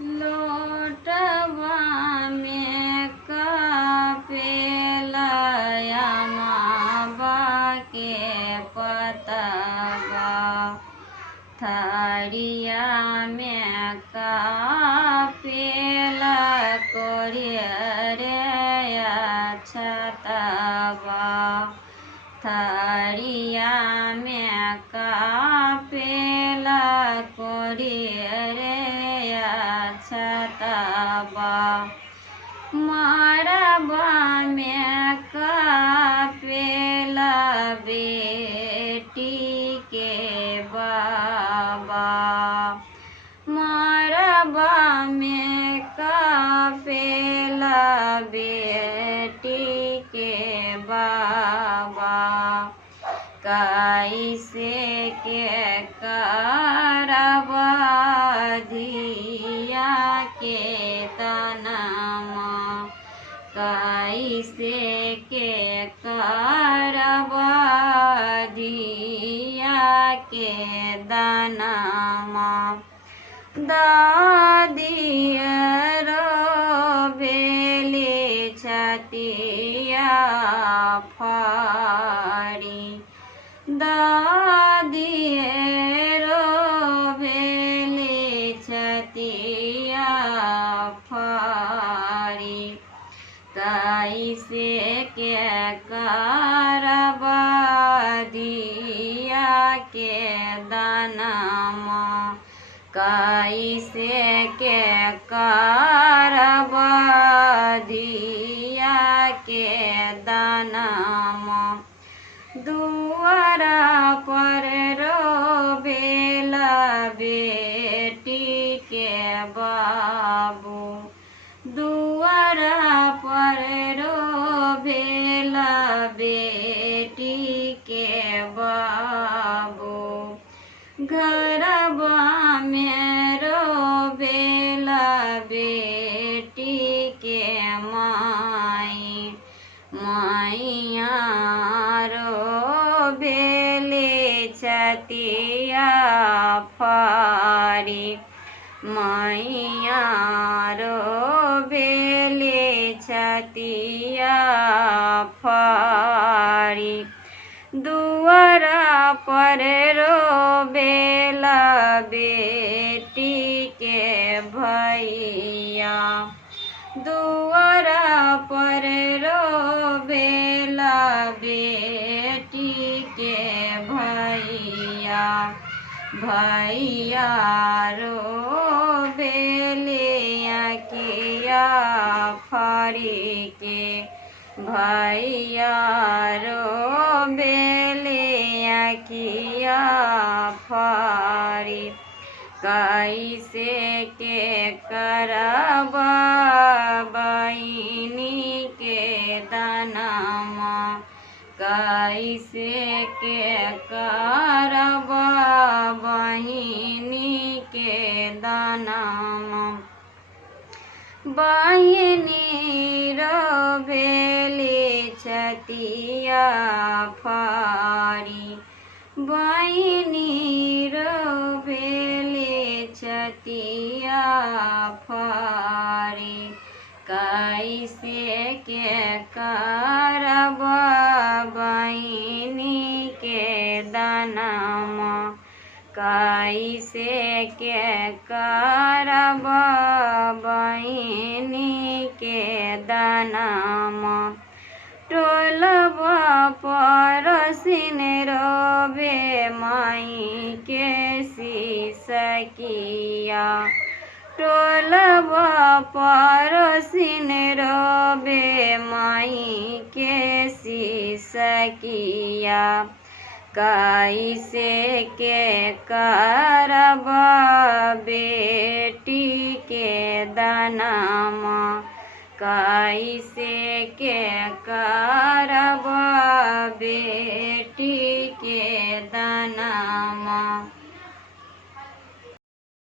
लोटवा में कपेला अमावा के पतवा, थारिया में कपेला कोरियरे छतवा, थारिया में कपेला कोरियरे छतवा, मरबा में कपेला बेटी के बाबा, मरबा में कपेला बेटी के बाबा, कैसे के करबा धिया के तनमा, कैसे के करबा धिया के दनमा, दादियरो बेले छतिया फाड़ी, दादियरो बेले छतिया फाड़ी, कैसे के करबा धिया के दनमा, कैसे के करबा धिया के दनमा, दुआरा पर रोबेला बेटी के बाबू, दुआरा पर रोबेला बेटी के बाबू, घरबा में रोबेला बेटी के माई, माइया रोबेले छतिया फाड़ी, माइया रोबेले छतिया फाड़ी, दुआरा पर रोबेला बेटी के भैया, दुआरा पर रोबेला बेटी के भैया, भैया रोबेले अखिया फाड़ी के, भैया रोबेले अखिया फाड़ी, कैसे के करबा बहिनी के दनमा, कैसे के करबा बहिनी के दनमा, बहिनी रोबेले छतिया फाड़ी, बहिनी रोबेले छतिया फाड़ी, कैसे के करबा बहिनी के दनमा, कैसे के करबा बहिनी के दनमा, टोलबा पड़ोसिन रोबे माई के सिसकिया, टोलबा पड़ोसिन रोबे माई के सिसकिया, कैसे के करबा बेटी के दनमा, कैसे के करबा बेटी के दनमा।